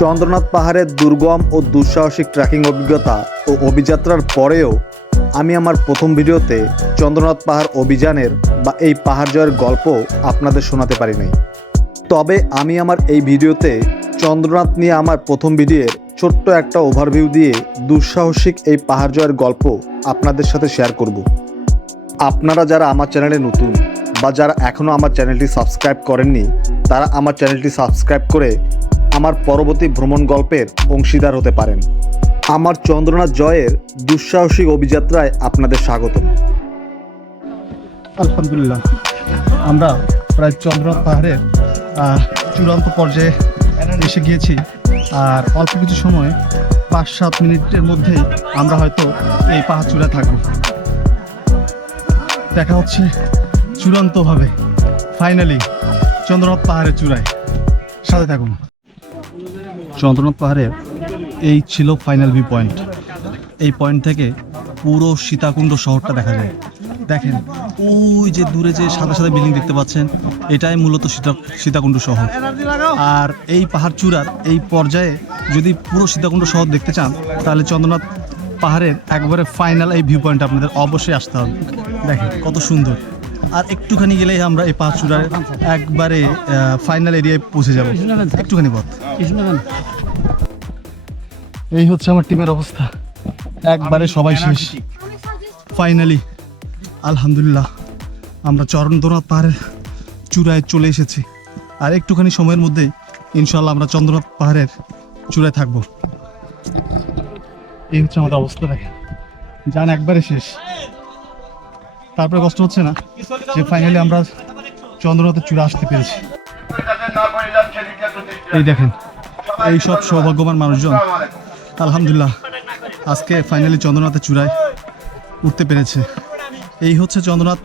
চন্দ্রনাথ পাহাড়ের দুর্গম ও দুঃসাহসিক ট্রেকিং অভিজ্ঞতা ও অভিযাত্রার পরেও আমি আমার প্রথম ভিডিওতে চন্দ্রনাথ পাহাড় অভিযানের বা এই পাহাড় জয়ের গল্প আপনাদের শোনাতে পারিনি। তবে আমি আমার এই ভিডিওতে চন্দ্রনাথ নিয়ে আমার প্রথম ভিডিওর ছোট্ট একটা ওভারভিউ দিয়ে দুঃসাহসিক এই পাহাড় জয়ের গল্প আপনাদের সাথে শেয়ার করব। আপনারা যারা আমার চ্যানেলে নতুন বা যারা এখনও আমার চ্যানেলটি সাবস্ক্রাইব করেননি, তারা আমার চ্যানেলটি সাবস্ক্রাইব করে আমার পরবর্তী ভ্রমণ গল্পের অংশীদার হতে পারেন। আমার চন্দ্রনাথ জয়ের দুঃসাহসিক অভিযাত্রায় আপনাদের স্বাগত আলহামদুলিল্লাহ। আমরা প্রায় চন্দ্রনাথ পাহাড়ের চূড়ান্ত পর্যায়ে এসে গিয়েছি। আর অল্প কিছু সময় পাঁচ সাত মিনিটের মধ্যেই আমরা হয়তো এই পাহাড় চূড়ায় থাকব। দেখা হচ্ছে চূড়ান্তভাবে, ফাইনালি চন্দ্রনাথ পাহাড়ের চূড়ায়। সাথে থাকুন। চন্দ্রনাথ পাহাড়ের এই ছিল ফাইনাল ভিউ পয়েন্ট এই পয়েন্ট থেকে পুরো সীতাকুণ্ড শহরটা দেখা যায়। দেখেন, ওই যে দূরে যে সাদা সাদা বিল্ডিং দেখতে পাচ্ছেন, এটাই মূলত সীতা সীতাকুণ্ড শহর। আর এই পাহাড় চূড়ার এই পর্যায়ে যদি পুরো সীতাকুণ্ড শহর দেখতে চান, তাহলে চন্দ্রনাথ পাহাড়ের একবারে ফাইনাল এই ভিউ পয়েন্ট আপনাদের অবশ্যই আসতে হবে। দেখেন, কত সুন্দর। আর একটুখানি গেলেই আমরা এই পাহাড় চূড়ার একবারে ফাইনাল এরিয়ায় পৌঁছে যাব। একটুখানি পথ। এই হচ্ছে আমার টিমের অবস্থা। একবারে সবাই শেষ। ফাইনালি আলহামদুলিল্লাহ আমরা চন্দ্রনাথ পাহাড়ের চূড়ায় চলে এসেছি। আর একটুখানি সময়ের মধ্যেই ইনশাল্লাহ আমরা চন্দ্রনাথ পাহাড়ের চূড়ায় থাকব। এই হচ্ছে আমাদের অবস্থা দেখেন। যান একবারে শেষ। তারপরে কষ্ট হচ্ছে না, যে ফাইনালি আমরা চন্দ্রনাথের চূড়া আসতে পেরেছি। এই দেখেন, এই সব সৌভাগ্যবান মানুষজন, আলহামদুলিল্লাহ, আজকে ফাইনালি চন্দ্রনাথের চূড়ায় উঠতে পেরেছে। এই হচ্ছে চন্দ্রনাথ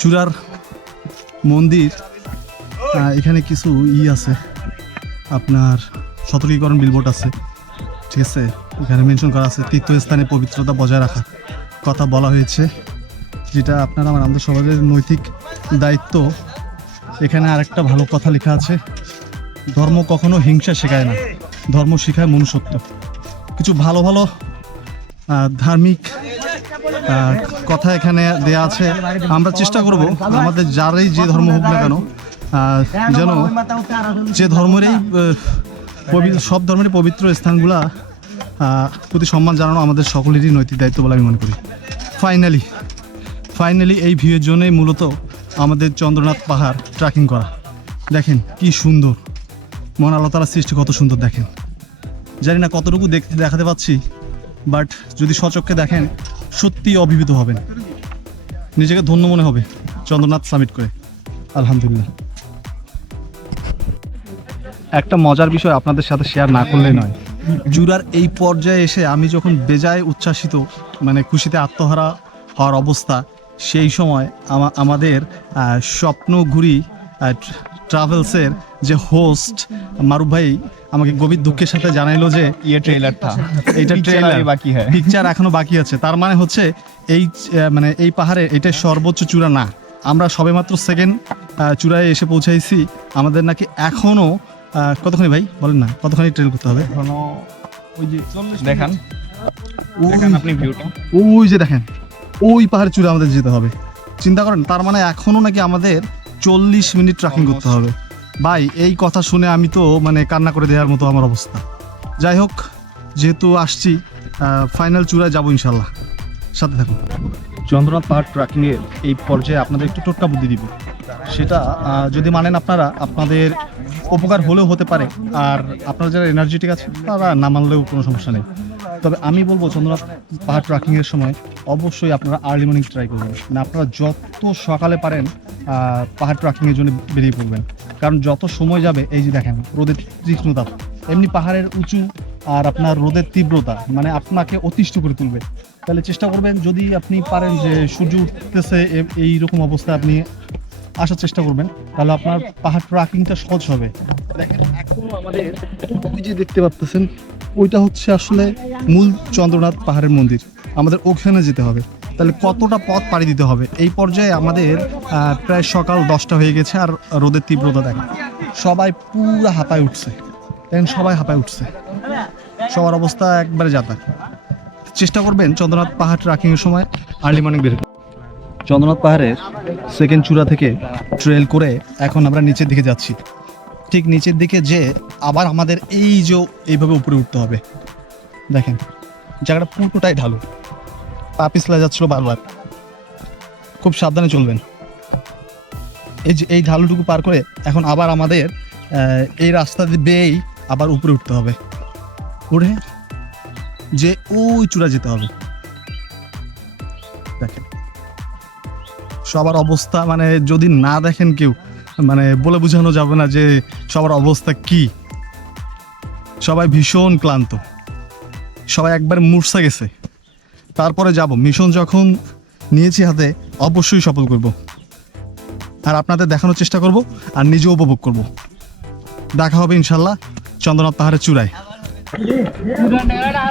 চূড়ার মন্দির। এখানে কিছু ই আছে, আপনার সতর্কীকরণ বিলবোর্ড আছে, ঠিক আছে? এখানে মেনশন করা আছে তীর্থস্থানে পবিত্রতা বজায় রাখার কথা বলা হয়েছে। যেটা আপনার আমার আমাদের সবার নৈতিক দায়িত্ব। এখানে আরেকটা ভালো কথা লেখা আছে ধর্ম কখনো হিংসা শেখায় না ধর্ম শেখায় মনুষ্যত্ব। কিছু ভালো ভালো ধার্মিক কথা এখানে দেয়া আছে। আমরা চেষ্টা করব আমাদের যারাই যে ধর্ম হোক না কেন যেন যে ধর্মেরই আহ, পবি- সব ধর্মেরই পবিত্র স্থানগুলা প্রতি সম্মান জানানো আমাদের সকলেরই নৈতিক দায়িত্ব বলে আমি মনে করি। ফাইনালি ফাইনালি এই ভিউয়ের জন্যই মূলত আমাদের চন্দ্রনাথ পাহাড় ট্রেকিং করা। দেখেন কি সুন্দর। মন আল্লাহ তালা সৃষ্টি কত সুন্দর, দেখেন। জানি না কতটুকু দেখতে দেখাতে পাচ্ছি বাট যদি সচক্ষে দেখেন সত্যি অভিভূত হবেন। নিজেকে ধন্য মনে হবে চন্দ্রনাথ সামিট করে। আলহামদুলিল্লাহ। একটা মজার বিষয় আপনাদের সাথে শেয়ার না করলে নয়। জুরার এই পর্যায়ে এসে আমি যখন বেজায় উচ্ছ্বাসিত মানে খুশিতে আত্মহারা হওয়ার অবস্থা সেই সময় আমাদের স্বপ্নঘুরি ট্রাভেলসের যে হোস্ট মারুফ ভাই আমাকে গভীর দুঃখের সাথে জানাইলো যে ইয়ে ট্রেলারটা এটা ট্রেলার বাকি হ্যাঁ। পিকচার এখনও বাকি আছে। তার মানে হচ্ছে এই মানে এই পাহাড়ে এটা সর্বোচ্চ চূড়া না। আমরা সবেমাত্র সেকেন্ড চূড়ায় এসে পৌঁছাইছি। আমাদের নাকি এখনও কতক্ষণে ভাই? বলেন না কতক্ষণে ট্রেল করতে হবে? ওই যে দেখান। দেখেন আপনি ভিউটা ওই যে দেখেন। ওই পাহাড় চূড়া আমাদের যেতে হবে। চিন্তা করেন তার মানে এখনও নাকি আমাদের চল্লিশ মিনিট ট্রাকিং করতে হবে। ভাই এই কথা শুনে আমি তো মানে কান্না করে দেওয়ার মতো আমার অবস্থা। যাই হোক যেহেতু আসছি ফাইনাল চূড়ায় যাব ইনশাল্লাহ সাথে থাকুন। চন্দ্রনাথ পাহাড় ট্রাকিংয়ের এই পর্যায়ে আপনাদের একটু টোটকা বুদ্ধি দিব। সেটা যদি মানেন আপনারা আপনাদের উপকার হলেও হতে পারে। আর আপনারা যারা এনার্জেটিক আছে তারা না মানলেও কোনো সমস্যা নেই। তবে আমি বলব চন্দ্রনাথ পাহাড় ট্রাকিংয়ের সময় অবশ্যই আপনারা আর্লি মর্নিং ট্রাই করবেন। মানে আপনারা যত সকালে পারেন পাহাড় ট্রাকিংয়ের জন্য বেরিয়ে পড়বেন। কারণ যত সময় যাবে, এই যে দেখেন, রোদের তীক্ষ্ণতা এমনি পাহাড়ের উঁচু আর আপনার রোদের তীব্রতা মানে আপনাকে অতিষ্ঠ করে তুলবে। তাহলে চেষ্টা করবেন, যদি আপনি পারেন যে সূর্য উঠতেছে এই রকম অবস্থায় আপনি আসার চেষ্টা করবেন, তাহলে আপনার পাহাড় ট্রাকিংটা সহজ হবে। দেখেন, এখনও আমাদের যে দেখতে পাচ্ছেন ওইটা হচ্ছে আসলে মূল চন্দ্রনাথ পাহাড়ের মন্দির। আমাদের ওখানে যেতে হবে। তাহলে কতটা পথ পাড়ি দিতে হবে? এই পর্যায়ে আমাদের প্রায় সকাল দশটা হয়ে গেছে আর রোদের তীব্রতা দেখেন সবাই পুরো হাঁপায় উঠছে। দেখেন সবাই হাঁপায় উঠছে। সবার অবস্থা একবারে যাতা চেষ্টা করবেন চন্দ্রনাথ পাহাড় ট্রাকিংয়ের সময় আর্লি মর্নিং বের। চন্দ্রনাথ পাহাড়ের সেকেন্ড চূড়া থেকে ট্রেল করে এখন আমরা নিচের দিকে যাচ্ছি। ঠিক নিচের দিকে যে আবার আমাদের এই যে এইভাবে উপরে উঠতে হবে। দেখেন, জায়গাটা পুরোটাই ঢালু। পা পিছলা যাচ্ছিল বারবার। খুব সাবধানে চলবেন। এই যে এই ঢালুটুকু পার করে এখন আবার আমাদের এই রাস্তা বেয়েই আবার উপরে উঠতে হবে। উঠে যে ওই চূড়া যেতে হবে। দেখেন, সবার অবস্থা মানে যদি না দেখেন কেউ মানে বলে বোঝানো যাবে না যে সবার অবস্থা কি? সবাই ভীষণ ক্লান্ত। সবাই একবার মূর্ছা গেছে। তারপরে যাব। মিশন যখন নিয়েছি হাতে, অবশ্যই সফল করব। আর আপনাদের দেখানোর চেষ্টা করব আর নিজেও উপভোগ করব। দেখা হবে ইনশাল্লাহ চন্দ্রনাথ পাহাড়ের চূড়ায়।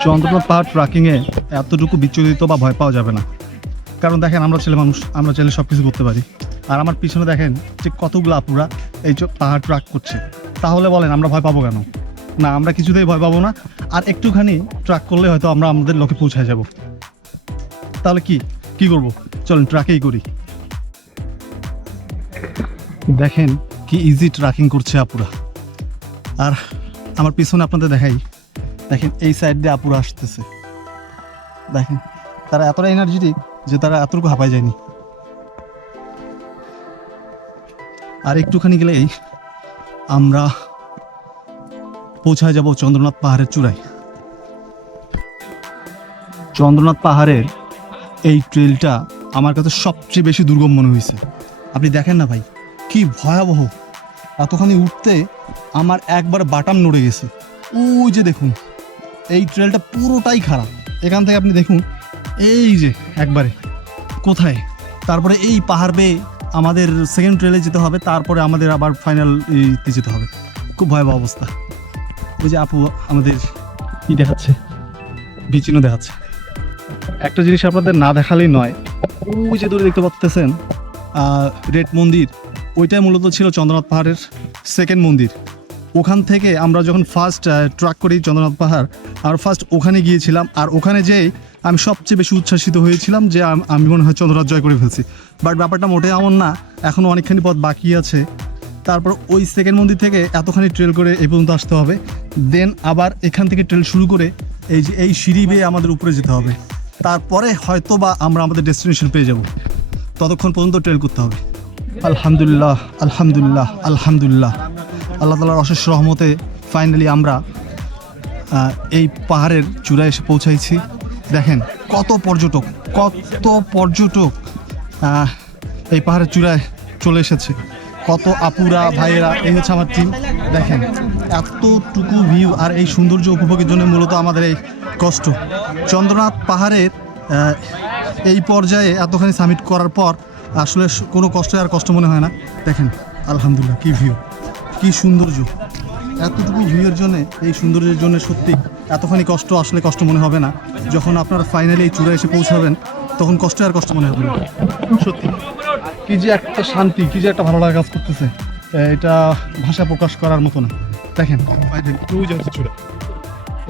চন্দ্রনাথ পাহাড় ট্রাকিংয়ে এতটুকু বিচলিত বা ভয় পাওয়া যাবে না। কারণ দেখেন আমরা ছেলে মানুষ, আমরা ছেলে সব কিছু করতে পারি। আর আমার পিছনে দেখেন যে কতগুলো আপুরা এই পাহাড় ট্রাক করছে। তাহলে বলেন, আমরা ভয় পাবো কেন? না, আমরা কিছুতেই ভয় পাবো না। আর একটুখানি ট্রাক করলে হয়তো আমরা আমাদের লোকে পৌঁছায় যাব। তাহলে কি? কি করব? চলেন, ট্রাকেই করি। দেখেন কি ইজি ট্রাকিং করছে আপুরা। আর আমার পিছনে আপনাদের দেখাই। দেখেন, এই সাইড দিয়ে আপুরা আসতেছে। দেখেন, তারা এতটা এনার্জেটিক যে তারা এতটুকু হাঁপায় যায়নি। আর একটুখানি গেলেই আমরা পৌঁছায় যাব চন্দ্রনাথ পাহাড়ের চূড়ায়। চন্দ্রনাথ পাহাড়ের এই ট্রেলটা আমার কাছে সবচেয়ে বেশি দুর্গম মনে হয়েছে। আপনি দেখেন না ভাই, কি ভয়াবহ। এতখানি উঠতে আমার একবার বাটাম নড়ে গেছে। ওই যে দেখুন, এই ট্রেলটা পুরোটাই খারাপ। এখান থেকে আপনি দেখুন, এই যে একবারে, কোথায়? তারপরে এই পাহাড় বেয়ে আমাদের সেকেন্ড ট্রেলে যেতে হবে, তারপরে আমাদের আবার ফাইনাল ইতে যেতে হবে। খুব ভয়াবহ অবস্থা। ওই যে আপু আমাদের কি দেখাচ্ছে বিচিনো দেখাচ্ছে। একটা জিনিস আপনাদের না দেখালেই নয়, ওই যে দূরে দেখতে পাচ্তেছেন রেড মন্দির, ওইটাই মূলত ছিল চন্দ্রনাথ পাহাড়ের সেকেন্ড মন্দির। ওখান থেকে আমরা যখন ফার্স্ট ট্রাক করি চন্দ্রনাথ পাহাড়, আর ফার্স্ট ওখানে গিয়েছিলাম, আর ওখানে যেয়ে আমি সবচেয়ে বেশি উচ্ছ্বাসিত হয়েছিলাম যে আমি মনে হয় চন্দ্রনাথ জয় করে ফেলছি। বাট ব্যাপারটা মোটেই এমন না এখনও অনেকখানি পথ বাকি আছে। তারপর ওই সেকেন্ড মন্দির থেকে এতখানি ট্রেল করে এই পর্যন্ত আসতে হবে। দেন আবার এখান থেকে ট্রেল শুরু করে এই যে এই সিঁড়ি বেয়ে আমাদের উপরে যেতে হবে। তারপরে হয়তো বা আমরা আমাদের ডেস্টিনেশন পেয়ে যাব। ততক্ষণ পর্যন্ত ট্রেল করতে হবে। আলহামদুলিল্লাহ আলহামদুলিল্লাহ আলহামদুলিল্লাহ। আল্লাহ তালার অশেষ রহমতে ফাইনালি আমরা এই পাহাড়ের চূড়ায় এসে পৌঁছাইছি। দেখেন, কত পর্যটক কত পর্যটক এই পাহাড়ের চূড়ায় চলে এসেছে। কত আপুরা, ভাইয়েরা, এই হচ্ছে আমার টিম দেখেন, এতটুকু ভিউ আর এই সৌন্দর্য উপভোগের জন্য মূলত আমাদের এই কষ্ট। চন্দ্রনাথ পাহাড়ের এই পর্যায়ে এতখানি সামিট করার পর আসলে কোনো কষ্ট আর কষ্ট মনে হয় না। দেখেন, আলহামদুলিল্লাহ, কি ভিউ কি সৌন্দর্য। এতটুকু ভিউয়ের জন্য এই সৌন্দর্যের জন্য সত্যি এতখানি কষ্ট আসলে কষ্ট মনে হবে না। যখন আপনারা ফাইনালি এই চূড়ায় এসে পৌঁছাবেন তখন কষ্ট আর কষ্ট মনে হবে না। সত্যি। কি যে একটা শান্তি কি যে একটা ভালো লাগা কাজ করতেছে। এটা ভাষা প্রকাশ করার মতো না। দেখেন চূড়া।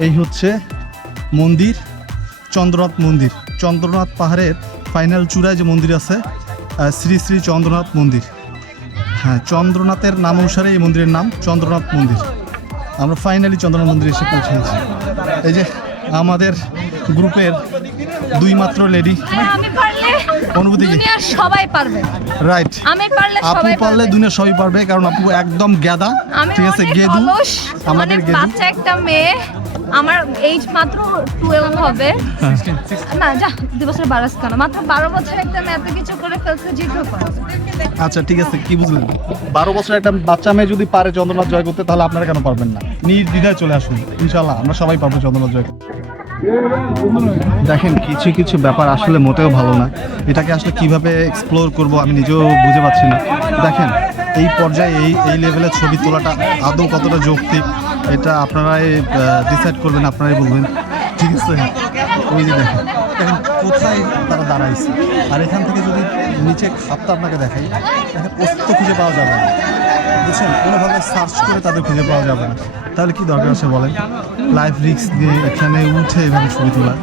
এই হচ্ছে মন্দির চন্দ্রনাথ মন্দির। চন্দ্রনাথ পাহাড়ের ফাইনাল চূড়ায় যে মন্দির আছে শ্রী শ্রী চন্দ্রনাথ মন্দির। হ্যাঁ চন্দ্রনাথের নাম অনুসারে এই মন্দিরের নাম চন্দ্রনাথ মন্দির। আমরা ফাইনালি চন্দ্রনাথ মন্দিরে এসে পৌঁছেছি। এই যে আমাদের গ্রুপের দুই মাত্র লেডি অনুভূতি সবাই পারবে। রাইট আমি পারলে আপু পারলে দুনিয়া সবই পারবে কারণ আপু একদম গেদা ঠিক আছে গেদু আমাদের বাচ্চা একটা মেয়ে আমার এইজ মাত্র টুয়েলভ হবে। না যা দুই বছর বারাস কেন? মাত্র বারো বছর একটা মেয়ে এত কিছু করে ফেলছে কেউ পারবে। আচ্ছা ঠিক আছে, কি বুঝলেন? বারো বছর একটা বাচ্চা মেয়ে যদি পারে চন্দ্রনাথ জয় করতে, তাহলে আপনারা কেন পারবেন না? নির্দ্বিধায় চলে আসুন ইনশাল্লাহ আমরা সবাই পারব চন্দ্রনাথ জয় দেখেন, কিছু কিছু ব্যাপার আসলে মোটেও ভালো না। এটাকে আসলে কীভাবে এক্সপ্লোর করব আমি নিজেও বুঝে পাচ্ছি না। দেখেন, এই পর্যায়ে, এই এই লেভেলের ছবি তোলাটা আদৌ কতটা যৌক্তিক, এটা আপনারাই ডিসাইড করবেন, আপনারাই বলবেন। ঠিক আছে? ওই যে দেখেন দেখেন কোথায় তারা দাঁড়াইছে। আর এখান থেকে যদি নিচে খাপটা আপনাকে দেখাই দেখেন অস্তিত্ব খুঁজে পাওয়া যাবে না। বুঝছেন? কোনোভাবে সার্চ করে তাদের খুঁজে পাওয়া যাবে না। তাহলে কি দরকার আছে বলেন? লাইফ রিস্ক দিয়ে এখানে উঠে এভাবে ছবি তোলা।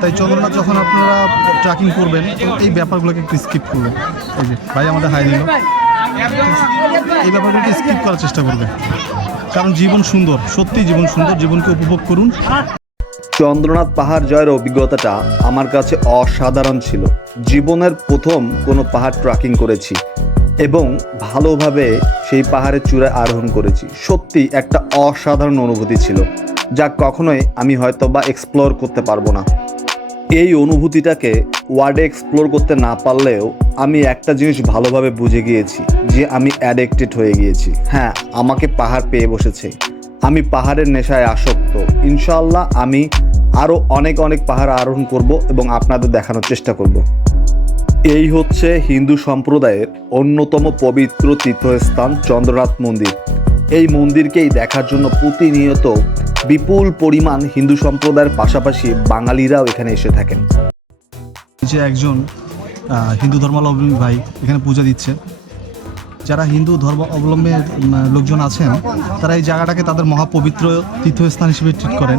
তাই চন্দ্রনাথ যখন আপনারা ট্র্যাকিং করবেন এই ব্যাপারগুলোকে একটু স্কিপ করবেন এই যে, ভাই আমাদের হাই দিল এই ব্যাপারগুলোকে স্কিপ করার চেষ্টা করবেন। কারণ জীবন সুন্দর সত্যি জীবন সুন্দর। জীবনকে উপভোগ করুন। চন্দ্রনাথ পাহাড় জয়ের অভিজ্ঞতাটা আমার কাছে অসাধারণ ছিল। জীবনের প্রথম কোনো পাহাড় ট্রাকিং করেছি এবং ভালোভাবে সেই পাহাড়ের চূড়ায় আরোহণ করেছি। সত্যি একটা অসাধারণ অনুভূতি ছিল, যা কখনোই আমি হয়তো বা এক্সপ্লোর করতে পারব না। এই অনুভূতিটাকে ওয়ার্ডে এক্সপ্লোর করতে না পারলেও আমি একটা জিনিস ভালোভাবে বুঝে গিয়েছি, যে আমি অ্যাডিক্টেড হয়ে গিয়েছি। হ্যাঁ আমাকে পাহাড় পেয়ে বসেছে। আমি পাহাড়ের নেশায় আসক্ত। ইনশাল্লাহ আমি আরও অনেক অনেক পাহাড় আরোহণ করব এবং আপনাদের দেখানোর চেষ্টা করব। এই হচ্ছে হিন্দু সম্প্রদায়ের অন্যতম পবিত্র তীর্থস্থান চন্দ্রনাথ মন্দির। এই মন্দিরকেই দেখার জন্য প্রতিনিয়ত বিপুল পরিমাণ হিন্দু সম্প্রদায়ের পাশাপাশি বাঙালিরাও এখানে এসে থাকেন। যে একজন হিন্দু ধর্মাবলম্বী ভাই এখানে পূজা দিচ্ছে। যারা হিন্দু ধর্ম অবলম্বনের লোকজন আছেন, তারা এই জায়গাটাকে তাদের মহাপবিত্র তীর্থস্থান হিসেবে ট্রিট করেন।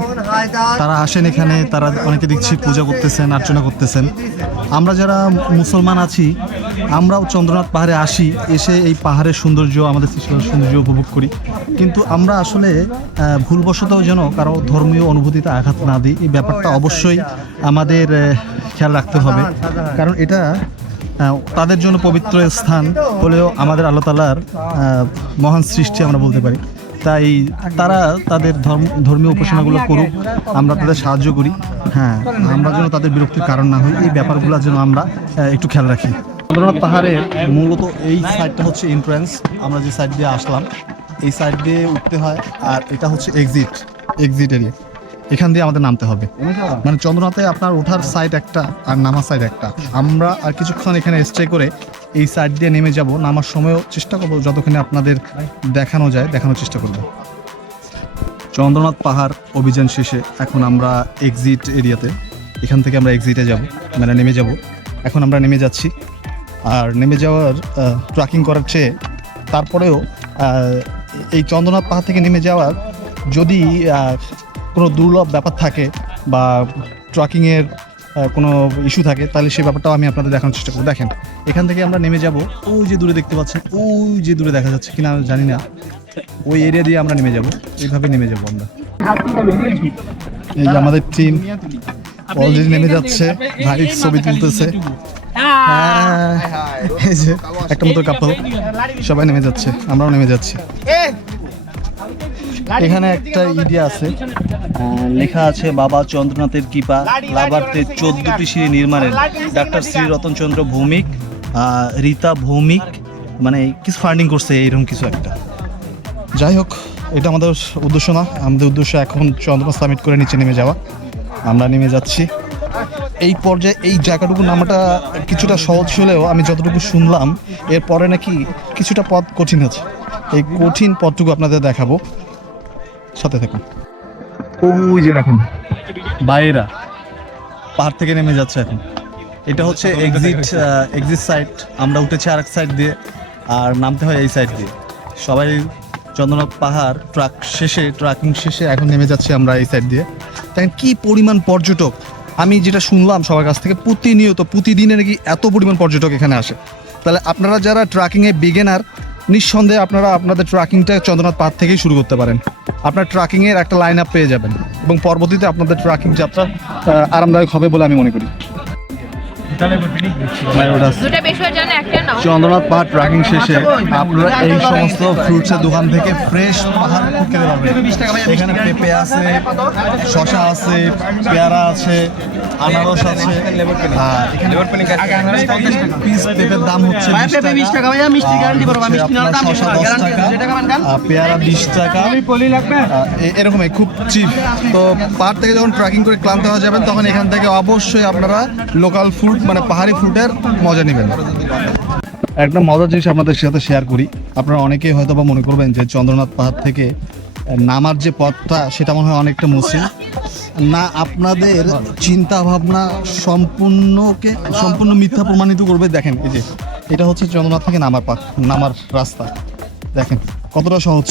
তারা আসেন এখানে, তারা অনেকে দেখছি পূজা করতেছেন অর্চনা করতেছেন। আমরা যারা মুসলমান আছি, আমরাও চন্দ্রনাথ পাহাড়ে আসি, এসে এই পাহাড়ের সৌন্দর্য, আমাদের সৌন্দর্য উপভোগ করি। কিন্তু আমরা আসলে ভুলবশত যেন কারও ধর্মীয় অনুভূতিতে আঘাত না দিই, এই ব্যাপারটা অবশ্যই আমাদের খেয়াল রাখতে হবে। কারণ এটা তাদের জন্য পবিত্র স্থান হলেও আমাদের আল্লাহ তালার মহান সৃষ্টি আমরা বলতে পারি। তাই তারা তাদের ধর্ম, ধর্মীয় উপাসনাগুলো করুক, আমরা তাদের সাহায্য করি। হ্যাঁ আমরা যেন তাদের বিরক্তির কারণ না হই, এই ব্যাপারগুলো যেন আমরা একটু খেয়াল রাখি। চন্দ্রনাথ পাহাড়ের মূলত এই সাইডটা হচ্ছে এন্ট্রান্স আমরা যে সাইড দিয়ে আসলাম, এই সাইড দিয়ে উঠতে হয়, আর এটা হচ্ছে এক্সিট এক্সিট এরিয়া এখান দিয়ে আমাদের নামতে হবে। মানে চন্দ্রনাথে আপনার ওঠার সাইড একটা আর নামার সাইড একটা। আমরা আর কিছুক্ষণ এখানে স্টে করে এই সাইড দিয়ে নেমে যাব। নামার সময়ও চেষ্টা করব যতক্ষণে আপনাদের দেখানো যায় দেখানোর চেষ্টা করব। চন্দ্রনাথ পাহাড় অভিযান শেষে এখন আমরা এক্সিট এরিয়াতে এখান থেকে আমরা এক্সিটে যাব মানে নেমে যাব। এখন আমরা নেমে যাচ্ছি। আর নেমে যাওয়ার ট্রাকিং করার চেয়ে তারপরেও এই চন্দ্রনাথ পাহাড় থেকে নেমে যাওয়ার যদি কোনো দুর্লভ ব্যাপার থাকে বা ট্রাকিংয়ের কোনো ইস্যু থাকে তাহলে সেই ব্যাপারটাও আমি আপনাদের দেখানোর চেষ্টা করব। দেখেন এখান থেকে আমরা নেমে যাব। ওই যে দূরে দেখতে পাচ্ছেন ওই যে দূরে দেখা যাচ্ছে কিনা আমি জানি না। ওই এরিয়া দিয়ে আমরা নেমে যাব। এইভাবে নেমে যাব আমরা। এই যে আমাদের টিম অলরেডি নেমে যাচ্ছে। ভাই ছবি তুলতেছে। হ্যাঁ, এই যে একটা মতো কাপল। সবাই নেমে যাচ্ছে আমরাও নেমে যাচ্ছি। এখানে একটা ইডিয়া আছে। লেখা আছে বাবা চন্দ্রনাথের কৃপা লাভার্থে চোদ্দটি সিঁড়ি নির্মাণের। ডাক্তার শ্রী রতনচন্দ্র ভৌমিক রীতা ভৌমিক মানে কিছু ফান্ডিং করছে এইরকম কিছু একটা। যাই হোক এটা আমাদের উদ্দেশ্য না। আমাদের উদ্দেশ্য এখন চন্দ্রনাথ সামিট করে নিচে নেমে যাওয়া। আমরা নেমে যাচ্ছি। এই পর্যায়ে এই জায়গাটুকু নামাটা কিছুটা সহজ হলেও আমি যতটুকু শুনলাম এরপরে নাকি কিছুটা পথ কঠিন আছে। এই কঠিন পথটুকু আপনাদের দেখাবো। সাথে থাকুন। ওই যে দেখুন বাইরা। পাহাড় থেকে নেমে যাচ্ছে এখন। এটা হচ্ছে এক্সিট এক্সিট সাইড আমরা উঠেছি আরেক সাইড দিয়ে আর নামতে হয় এই সাইড দিয়ে। সবাই চন্দ্রনাথ পাহাড় ট্রাক শেষে ট্রাকিং শেষে এখন নেমে যাচ্ছি আমরা এই সাইড দিয়ে। তাই কি পরিমাণ পর্যটক? আমি যেটা শুনলাম সবার কাছ থেকে প্রতিনিয়ত প্রতিদিনে নাকি এত পরিমাণ পর্যটক এখানে আসে। তাহলে আপনারা যারা ট্রাকিংয়ে বিগেনার নিঃসন্দেহে আপনারা আপনাদের ট্রাকিংটা চন্দ্রনাথ পাহাড় থেকেই শুরু করতে পারেন। আপনার ট্রাকিংয়ের একটা লাইন আপ পেয়ে যাবেন এবং পরবর্তীতে আপনাদের ট্রাকিং যাত্রা আরামদায়ক হবে বলে আমি মনে করি। চন্দ্রনাথ পাহাড় ট্রাকিং শেষে আপনারা এই সমস্ত ফ্রুটসের দোকান থেকে ফ্রেশ পাহাড় ফ্রুট খেতে পারবেন। এখানে পেঁপে আছে শশা আছে পেয়ারা আছে আনারস আছে। পিস পেঁপের দাম হচ্ছে পেয়ারা বিশ টাকা। আহ, এরকমই খুব চিপ। তো পাহাড় থেকে যখন ট্রেকিং করে ক্লান্ত হয়ে যাবেন তখন এখান থেকে অবশ্যই আপনারা লোকাল ফ্রুট মানে পাহাড়ি ফ্রুটের মজা নেবেন। একটা মজার জিনিস আপনাদের সাথে শেয়ার করি। আপনারা অনেকেই হয়তো বা মনে করবেন যে চন্দ্রনাথ পাহাড় থেকে নামার যে পথটা, সেটা মনে হয় অনেকটা মসৃণ। না, আপনাদের চিন্তা ভাবনা সম্পূর্ণকে, সম্পূর্ণ মিথ্যা প্রমাণিত করবে। দেখেন, এই যে, এটা হচ্ছে চন্দ্রনাথ থেকে নামার পথ নামার রাস্তা। দেখেন, কতটা সহজ।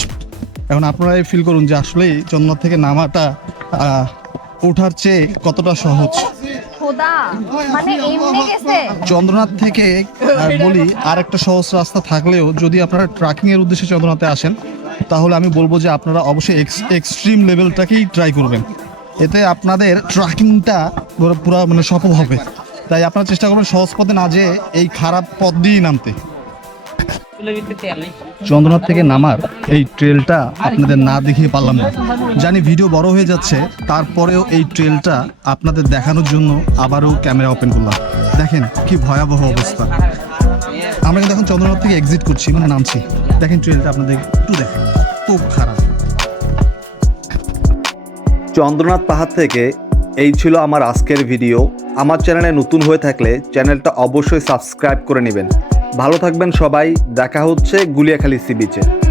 এখন আপনারাই ফিল করুন যে আসলেই চন্দ্রনাথ থেকে নামাটা ওঠার চেয়ে কতটা সহজ খোদা মানে এমনি গেছে চন্দ্রনাথ থেকে আর বলি আর একটা সহজ রাস্তা থাকলেও যদি আপনারা ট্রাকিং এর উদ্দেশ্যে চন্দ্রনাথে আসেন তাহলে আমি বলব যে আপনারা অবশ্যই এক্সট্রিম লেভেলটাকেই ট্রাই করবেন। এতে আপনাদের ট্রাকিংটা পুরো মানে সফল হবে। তাই আপনারা চেষ্টা করবেন সহজ পথে না যেয়ে এই খারাপ পথ দিয়েই নামতে। চন্দ্রনাথ থেকে নামার এই ট্রেলটা আপনাদের না দেখিয়ে পারলাম না। জানি ভিডিও বড় হয়ে যাচ্ছে তারপরেও এই ট্রেলটা আপনাদের দেখানোর জন্য আবারও ক্যামেরা ওপেন করলাম। দেখেন কি ভয়াবহ অবস্থা। আমরা কিন্তু এখন চন্দ্রনাথ থেকে এক্সিট করছি মানে নামছি। দেখেন ট্রেলটা আপনাদের একটু দেখেন খুব খারাপ। চন্দ্রনাথ পাহাড় থেকে এই ছিল আমার আজকের ভিডিও আমার চ্যানেলে নতুন হয়ে থাকলে চ্যানেলটা অবশ্যই সাবস্ক্রাইব করে নেবেন। ভালো থাকবেন সবাই। দেখা হচ্ছে গুলিয়াখালী সি বিচে।